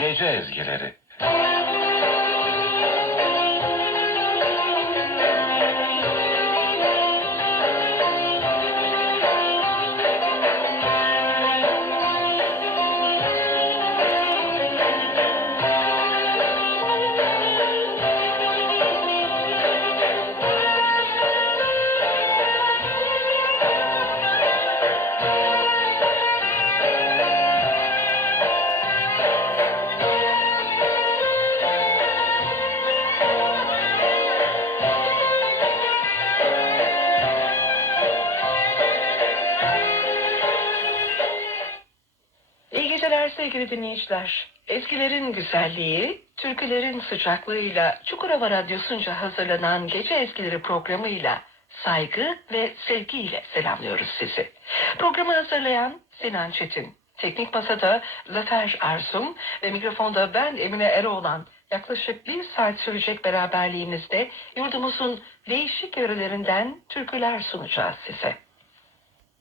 Gece ezgileri. Geceler sevgili dinleyiciler. Eskilerin güzelliği, türkülerin sıcaklığıyla Çukurova Radyosu'nca hazırlanan Gece Eskileri programıyla saygı ve sevgiyle selamlıyoruz sizi. Programı hazırlayan Sinan Çetin, teknik masada Zafer Arzum ve mikrofonda ben Emine Eroğlan yaklaşık bir saat sürecek beraberliğimizde yurdumuzun değişik yörelerinden türküler sunacağız size.